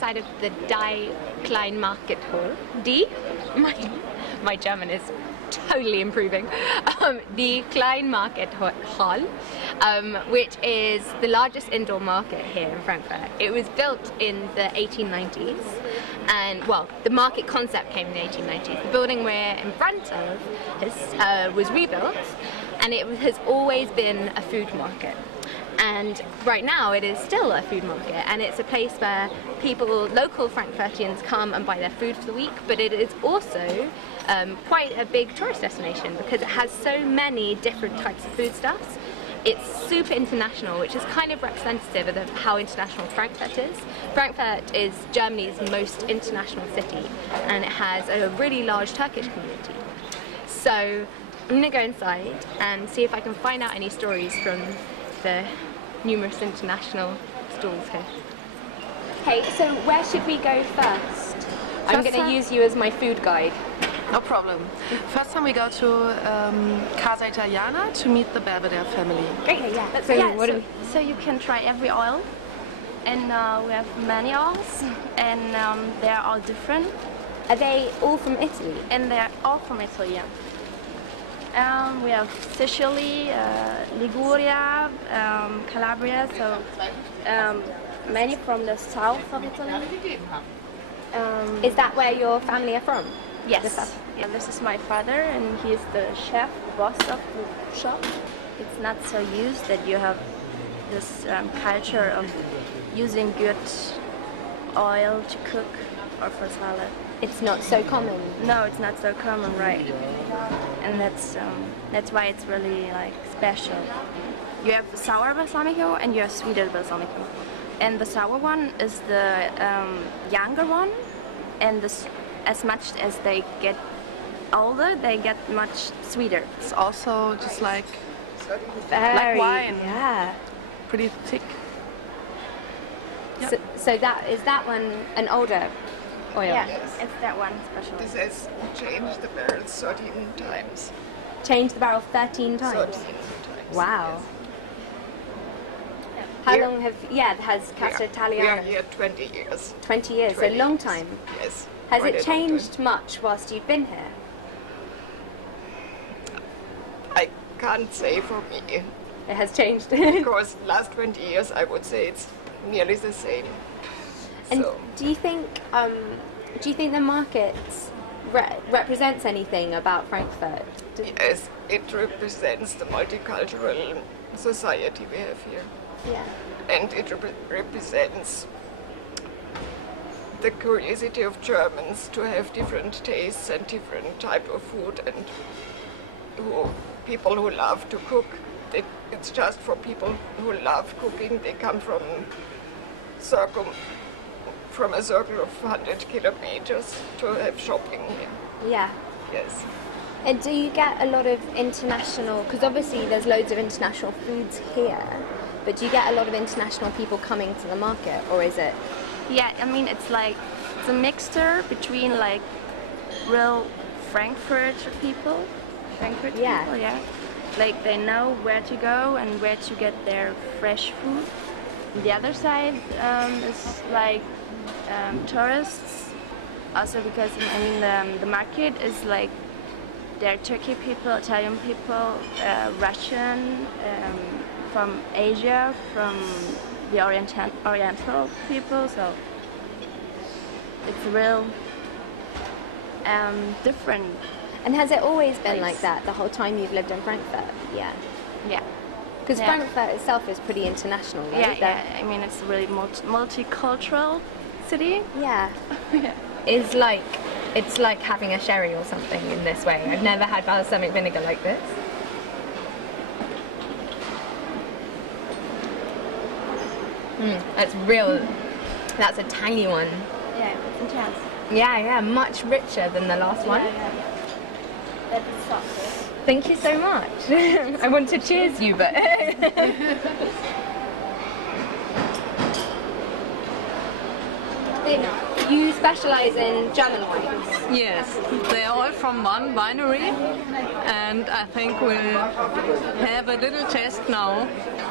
outside of the Kleinmarkthalle. My German is totally improving. The Kleinmarkthalle, which is the largest indoor market here in Frankfurt. It was built in the 1890s, and well, the market concept came in the 1890s. The building we're in front of was rebuilt, and it has always been a food market. And right now it is still a food market, and it's a place where local Frankfurtians come and buy their food for the week, but it is also quite a big tourist destination because it has so many different types of foodstuffs. It's super international, which is kind of representative of how international Frankfurt is. Frankfurt is Germany's most international city, and it has a really large Turkish community. So I'm going to go inside and see if I can find out any stories from the numerous international stalls here. Okay, so where should we go first? I'm going to use you as my food guide. No problem. First time we go to Casa Italiana to meet the Belvedere family. Great, yeah. So you can try every oil, and we have many oils, and they're all different. Are they all from Italy? And they're all from Italy, yeah. We have Sicily, Liguria, Calabria, so many from the south of Italy. Is that where your family are from? Yes. Yeah, this is my father, and he's the chef, the boss of the shop. It's not so used that you have this culture of using good oil to cook or for salad. It's not so common. No, it's not so common, right? And that's why it's really like special. You have sour balsamico and you have sweeter balsamico. And the sour one is the younger one, and as much as they get older, they get much sweeter. It's also just like wine. Yeah. Pretty thick. Yep. So that one an older oil? Yeah, it's that one special. This has changed the barrel 13 times. Changed the barrel 13 times? 13 times. Wow. Yes. How long has Casa Italiana? We are here 20 years. 20 years, 20 a long time. Yes. Has it changed much whilst you've been here? I can't say for me. It has changed. Because last 20 years I would say it's nearly the same. And so. do you think the market represents anything about Frankfurt? Yes, it represents the multicultural society we have here. Yeah. And it represents the curiosity of Germans to have different tastes and different type of food, and people who love to cook. It's just for people who love cooking. They come from a circle of 100 kilometers to have shopping here. Yeah. Yes. And do you get a lot of international, because obviously there's loads of international foods here, but do you get a lot of international people coming to the market, or is it? Yeah, I mean, it's a mixture between like real Frankfurt people. Yeah. Like they know where to go and where to get their fresh food. The other side is like tourists, also because I mean the market is like there are Turkey people, Italian people, Russian, from Asia, from the Oriental people, so it's real different. And has it always been like that the whole time you've lived in Frankfurt? Yeah. Yeah. Because Frankfurt itself is pretty international, right? Yeah. I mean, it's a really multicultural city. Yeah. It's like having a sherry or something in this way. I've never had balsamic vinegar like this. That's real. That's a tangy one. Yeah, it's intense. Yeah, much richer than the last one. Yeah. That is soft. Thank you so much. I want to cheers you, but... You specialise in German wines? Yes, they're all from one winery, and I think we'll have a little test now.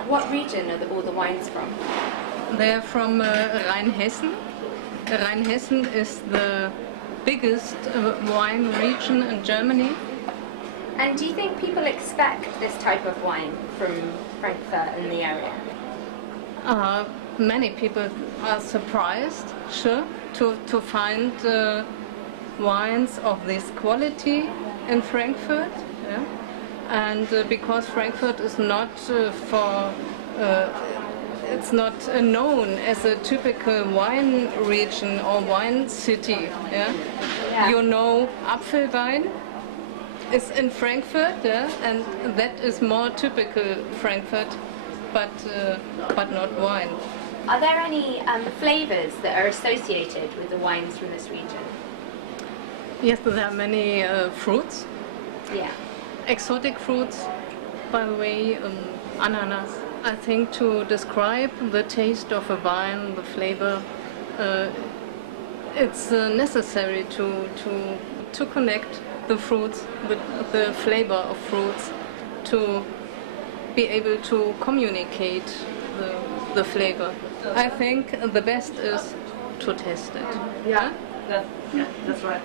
What region are all the wines from? They're from Rheinhessen, Rheinhessen is the biggest wine region in Germany. And do you think people expect this type of wine from Frankfurt and the area? Many people are surprised, sure, to find wines of this quality in Frankfurt. Yeah? And because Frankfurt is not it's not known as a typical wine region or wine city. Yeah? Yeah. You know, Apfelwein is in Frankfurt, yeah? And that is more typical Frankfurt, but not wine. Are there any flavours that are associated with the wines from this region? Yes, there are many fruits, Yeah. exotic fruits, by the way, ananas. I think to describe the taste of a wine, the flavor, it's necessary to connect the fruits with the flavor of fruits, to be able to communicate the flavor. I think the best is to test it. Yeah, that's right.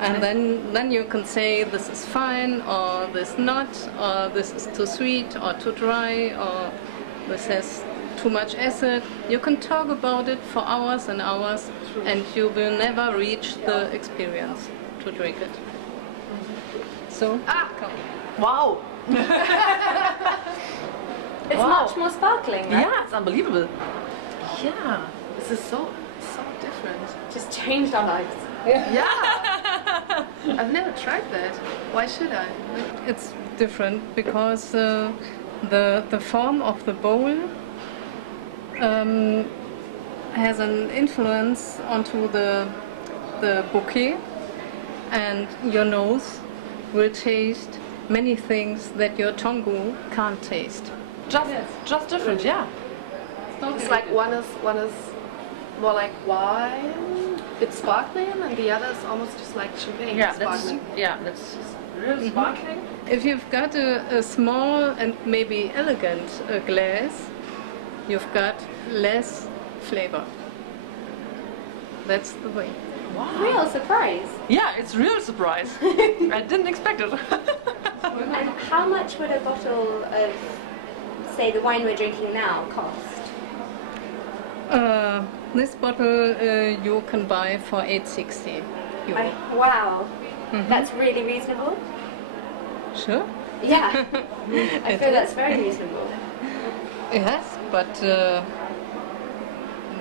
And then you can say this is fine, or this not, or this is too sweet or too dry, or this has too much acid. You can talk about it for hours and hours, and you will never reach the experience to drink it. So, come. Wow! It's much more sparkling, right? Yeah, it's unbelievable. Yeah, this is so different. Just changed our lives. Yeah! I've never tried that. Why should I? It's different because the form of the bowl has an influence onto the bouquet, and your nose will taste many things that your tongue can't taste. Just different, yeah. It's like one is more like wine, it's sparkling, and the other is almost just like champagne. Sparkling. That's Real sparkling. If you've got a small and maybe elegant glass, you've got less flavor. That's the way. Wow. Real surprise. Yeah, it's real surprise. I didn't expect it. And how much would a bottle of, say, the wine we're drinking now cost? This bottle you can buy for €8.60. Wow, that's really reasonable. Sure. Yeah, I feel that's very reasonable. Yes, but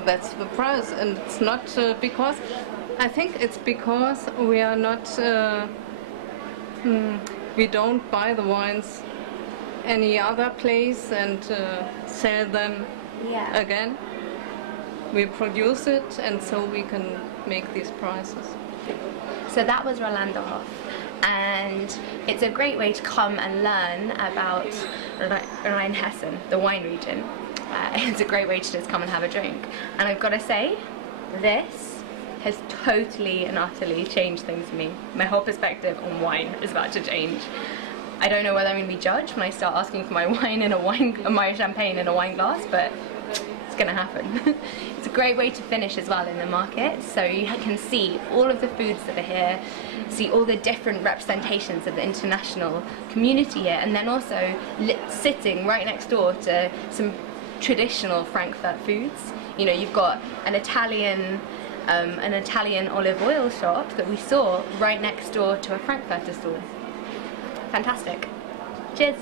that's the price, and it's not because I think it's because we are not we don't buy the wines any other place and sell them Yeah. again. We produce it, and so we can make these prices. So that was Rolando Hoff, and it's a great way to come and learn about Rheinhessen, the wine region. It's a great way to just come and have a drink. And I've got to say, this has totally and utterly changed things for me. My whole perspective on wine is about to change. I don't know whether I'm going to be judged when I start asking for my wine in my champagne in a wine glass, but it's going to happen. It's a great way to finish as well in the market, so you can see all of the foods that are here, see all the different representations of the international community here, and then also sitting right next door to some traditional Frankfurt foods. You know, you've got an Italian olive oil shop that we saw right next door to a Frankfurter store. Fantastic. Cheers.